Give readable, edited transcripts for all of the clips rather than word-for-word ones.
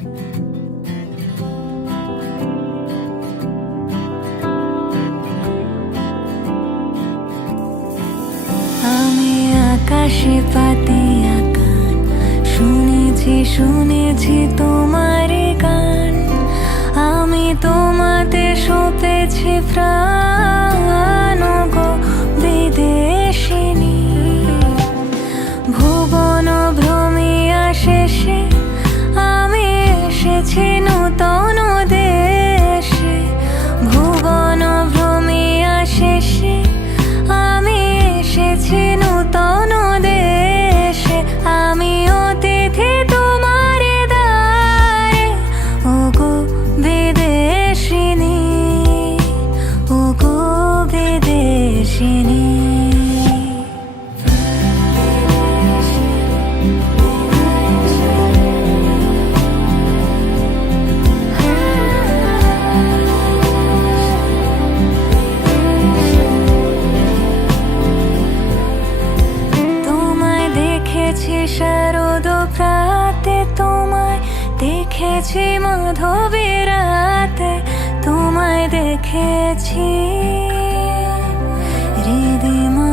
আমি আকাশে পাতিয়া গান শুনেছি শুনেছি তোমার গান, আমি তোমাতে সপেছি প্রাণ গো বিদেশিনী। ভুবন ভ্রমিয়া শেষে আমি এসেছি নূতন দেশে, ভুবন ভ্রমিয়া শেষে আমি এসেছি নূতন দেশে। আমি অতিথি তোমার দ্বারে ওগো বিদেশিনী, ওগো বিদেশিনী। শারদ প্রাতে তোমায় দেখেছি, মাধবী রাতে তোমায় দেখেছি, হৃদিমা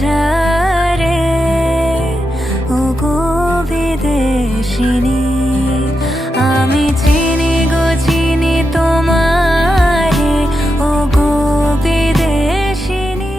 যারে ওগো বিদেশিনী। আমি চিনি গো চিনি তোমারে ওগো বিদেশিনী।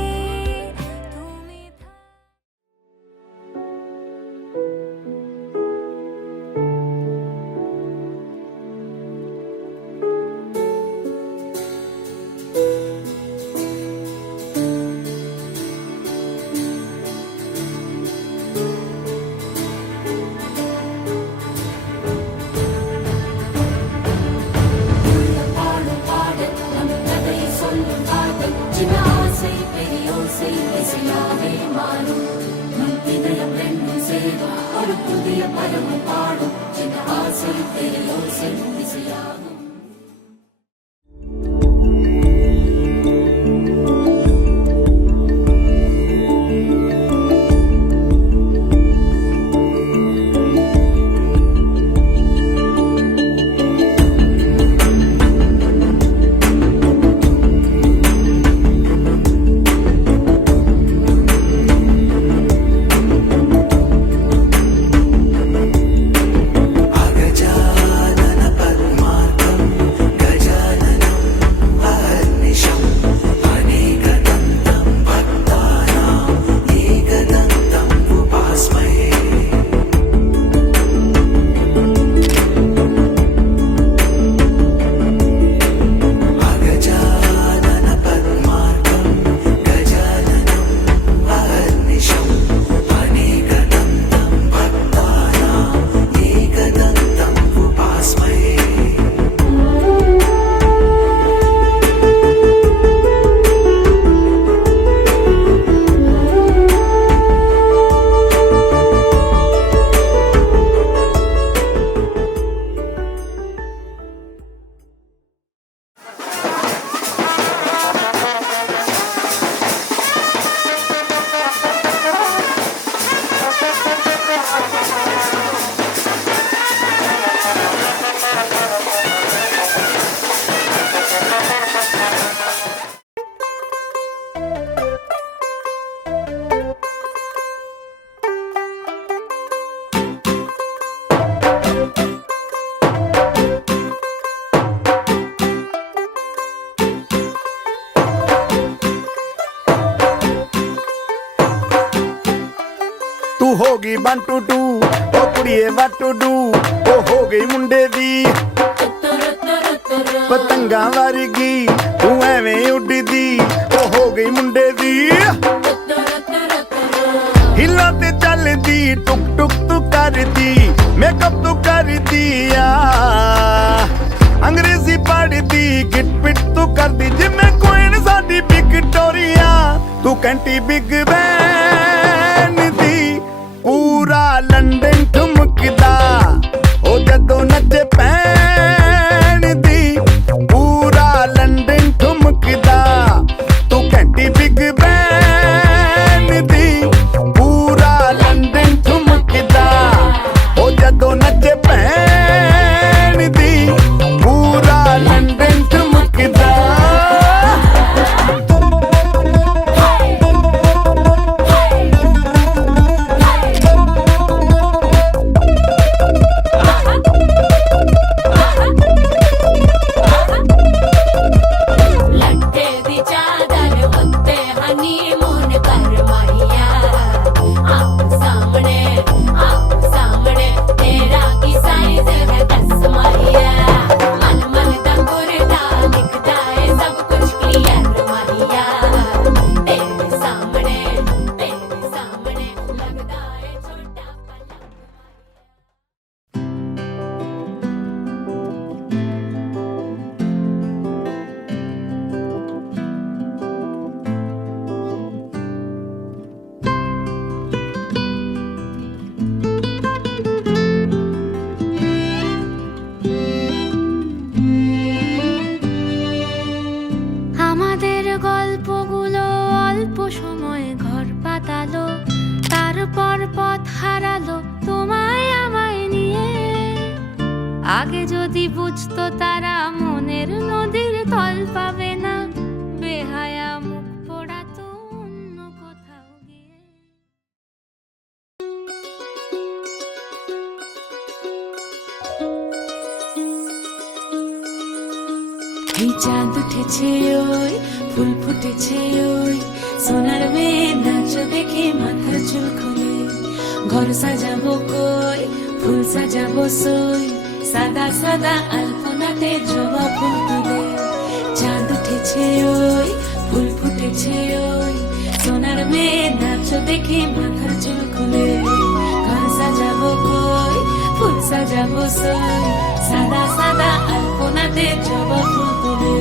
तू हो गई 1 2 2 ओ कुड़िए what to do ओ हो गई मुंडे दी पतंगा वर्गी तू एवें उड़दी ओ हो गई मुंडे दी हिला ते चलदी टुक टुक तू करदी मेकअप तू करदी अंग्रेजी पढ़दी गिट पिट तू करदी जिमें क्वीन साडी विक्टोरिया तू कैंटी बिग बैन दी पूरा लंदन ठुमकदा ओ जदों नचे पैन दी पूरा लंदन ठुमकदा तू कैंटी बिग बैन दी पूरा लंदन ठुमकदा ओ जदों नचे पैन হারালো তোমায় আমায় নিয়ে। আগে যদি বুঝতো তারা মনের নদীর তল পাবে না, বেহায়া মুখ পোড়াতো অন্য কোথাও গিয়ে। এই চাঁদ উঠেছে ওই, ফুল ফুটেছে ওই, সোনার মেয়ে নাচ দেখে মাথার চুল খুলে। ঘর সাজাবো কই, ফুল সাজাবো সই, সাদা সাদা আলপনাতে জবা ফুল তুলে। চাঁদ উঠেছে ওই, ফুল ফুটেছে ওই, সোনার মেয়ে নাচ দেখে মাথার চুল খুলে। ঘর সাজাবো কই, ফুল সাজাবো সই, সাদা সাদা আলপনাতে জবা ফুল তুলে।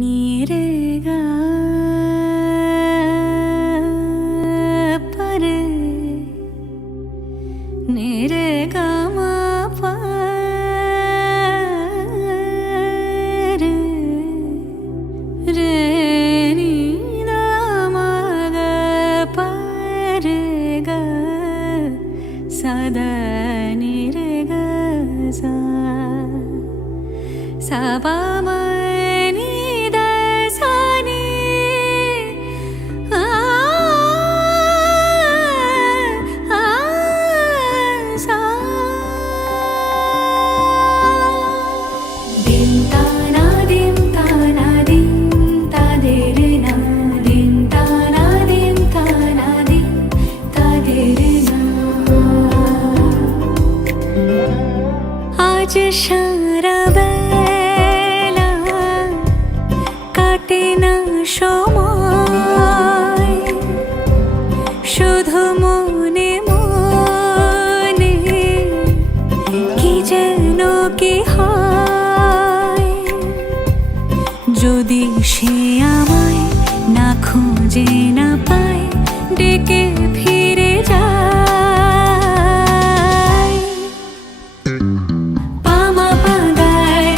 नीरेगा परे नीरेगा मा परे रे नी दा मा गा परे गा सदा नीरेगा सा सा पा मा आज সারা বেলা কাটে না সময়, শুধু মনে মনে কি যেন কি হয়। যদি সে আমায় না খুঁজে না পায়, ডেকে ফিরে যায়। পামা পাগায়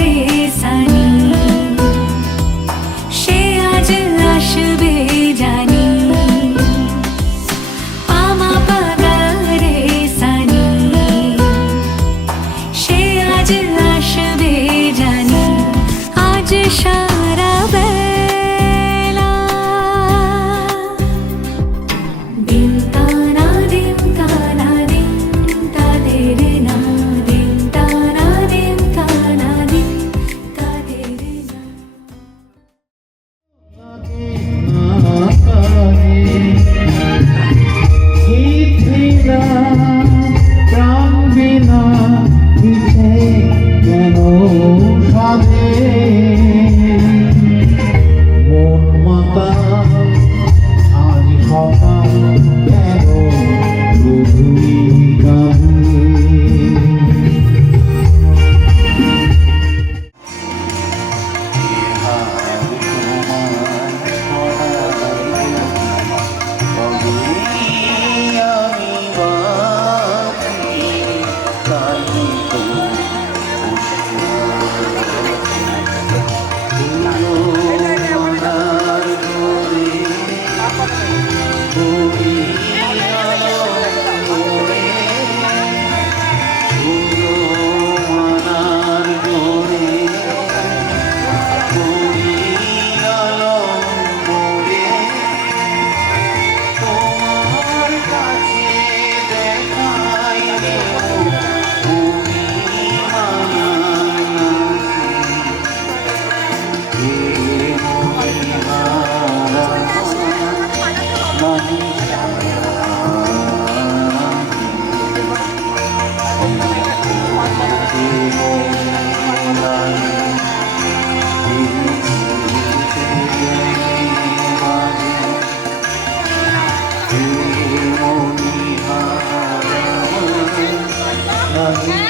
तूने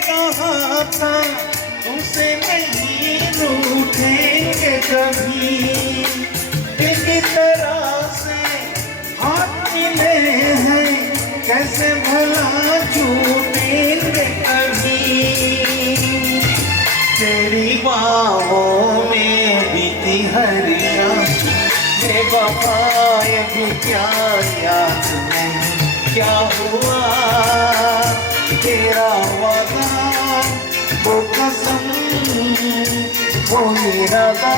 कहा था तुझसे नहीं रूठेंगे कभी, एक तरह से हाथ मिले हैं कैसे भला छूटेंगे कभी। तेरी बाहों में बीती हरिया बेवफाए भी क्या याद नहीं क्या हुआ तेरा वादा वो कसम वो इरादा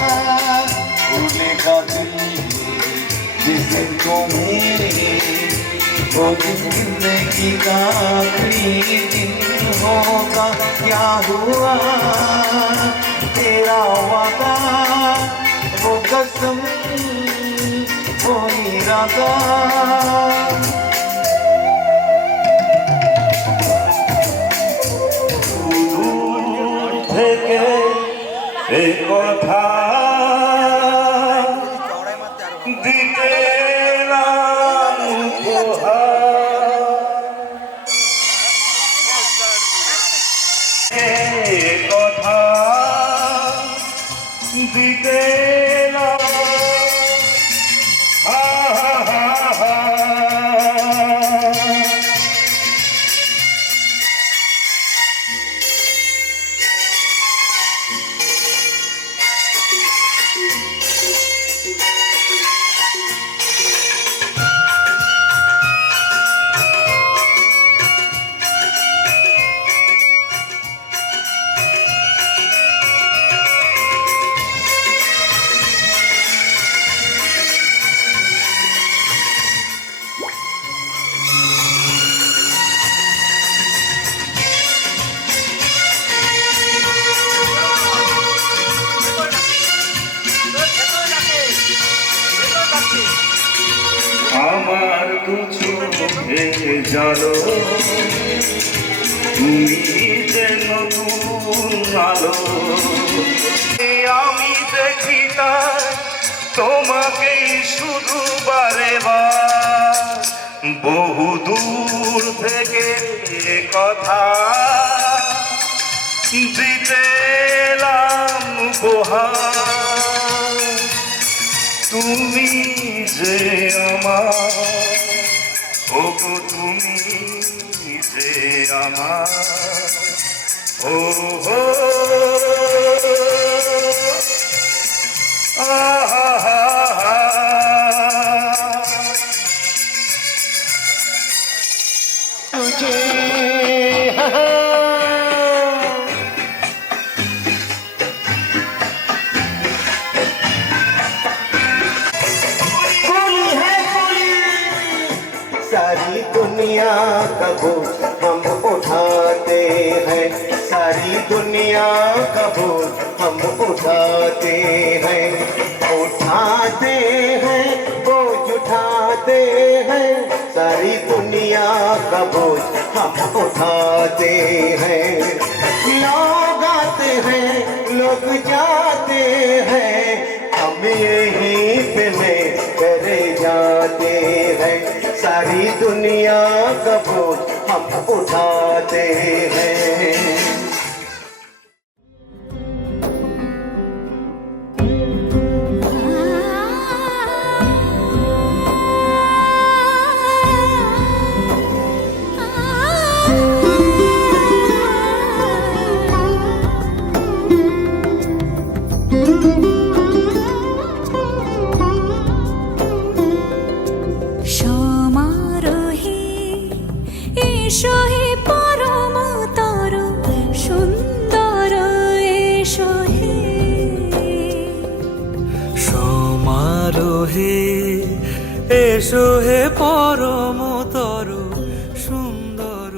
भूलेगा दिल जिस दिन को मेरे वो जिंदगी का आखिरी दिन होगा। क्या हुआ तेरा वादा वो कसम वो इरादा। থেকে এ কথা দিতে এলাম উপহার। এ কথা দিতে এলাম হা হা হা হা। আমার দু চোখে জানো তুমি যে নতুন আলো, আমি দেখি তাই তোমাকেই শুধু বারে বার বহু দূর থেকে কথা দিতে এলাম উপহার। তুমি যে আমার ওগো তুমি যে আমার ও হো আহা तुझे सारी दुनिया का बोझ हम उठाते हैं, सारी दुनिया का बोझ हम उठाते हैं, उठाते हैं बोझ उठाते हैं, सारी दुनिया का बोझ हम उठाते हैं। लोग आते हैं लोग जाते हैं, हम यहीं पे करे जाते हैं, सारी दुनिया का बोझ हम उठाते हैं। সমারোহে এসো হে পরমতর সুন্দর এসো হে। সমারোহে এসো হে পরমতর সুন্দর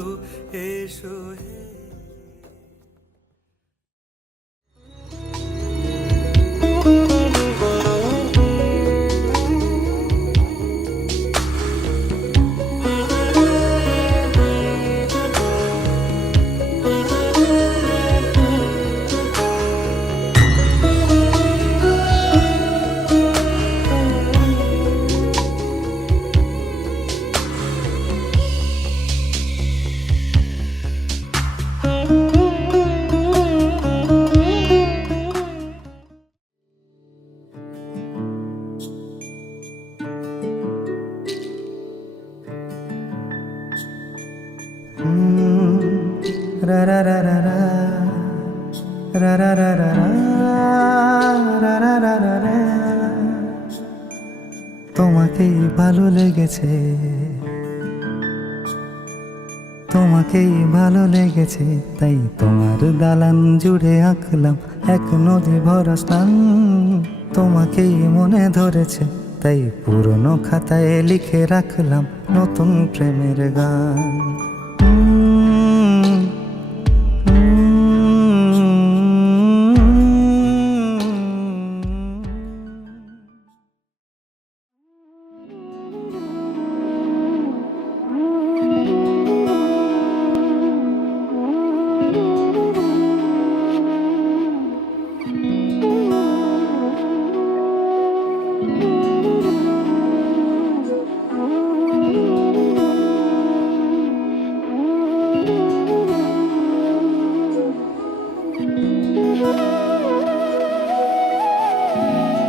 এসো হে। রা রা রা রা রা রা রা রা রা রা রা রা রা রা। তোমাকেই ভালো লেগেছে, তোমাকেই ভালো লেগেছে, তাই তোমার দালান জুড়ে আঁকলাম এক নদী ভরা স্থান। তোমাকেই মনে ধরেছে, তাই পুরনো খাতায় লিখে রাখলাম নতুন প্রেমের গান।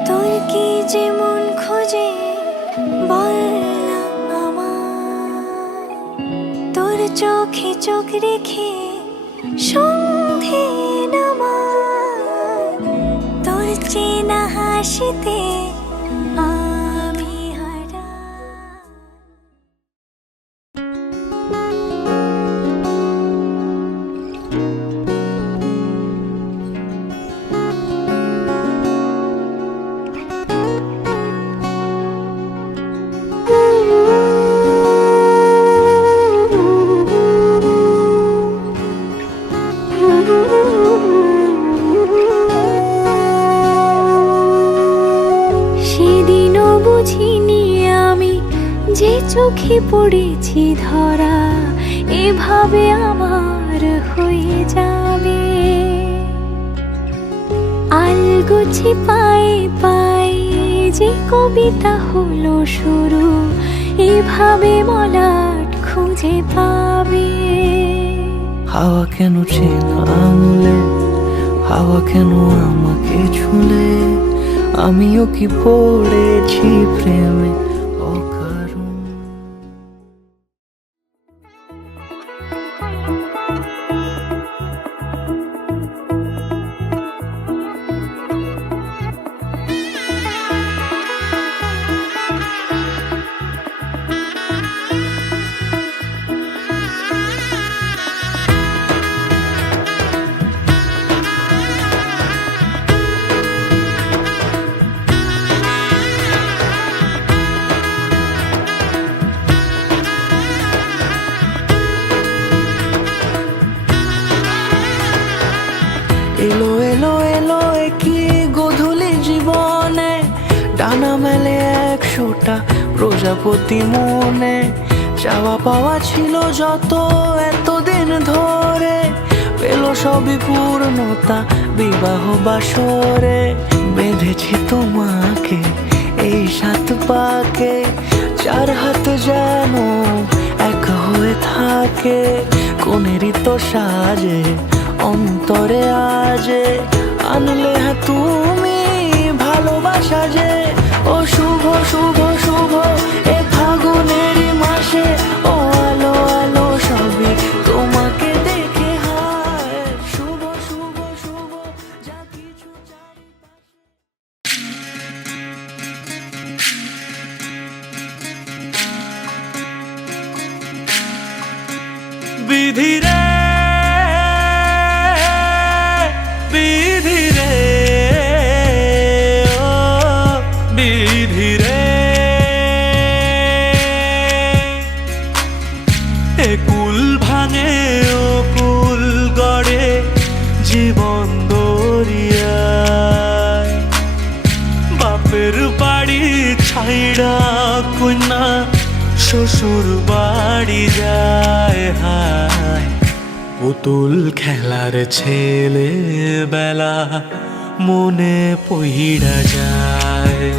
তোর কি যে মন খোঁজে বল না আমার, তোর চোখে চোখ রেখে সন্ধে নামার, তোর চেনা হাসিতে আমি হারা। সেদিনও বুঝিনি আমি যে চোখে পড়েছি ধরা, এভাবে আমার হয়ে যাবে। আলগোছে পায়ে পায়ে যে কবিতা হলো শুরু, এভাবে মলাট খুঁজে পাবে। হাওয়া কেন চেনা আঙুলে, হাওয়া কেন আমাকে ছুলে, আমিও কি পড়েছি প্রেমে অকারণ। এলো এলো এলো কি গোধূলি জীবনে, ডানা মেলে 100টা প্রজাপতি মনে। চাওয়া পাওয়া ছিল যত এতদিন ধরে, পেল সবই পূর্ণতা বিবাহ বাসরে। বেঁধেছি তোমাকে এই 7 পাকে, 4 হাত যেন এক হয়ে থাকে। কোনেরই তো সাজে অন্তরে আজে, আনলে হ্যাঁ তুমি ভালোবাসা যে। ও শুভ শুভ শুভ এ ফাগুনেরই মাসে, ও আলো আলো সবই তোমাকে দেখে হায়। শুভ শুভ শুভ যা কিছু চারিপাশে। বিধি রে বিধি রে ও বিধি রে, এ কুল ভাঙে ও কুল গড়ে জীবন দরিয়ায়। বাপের বাড়ি ছাইড়া কন্যা শ্বশুর বাড়ি যায় হায়। পুতুল খেলার ছেলে বেলা মনে পইড়া যায়।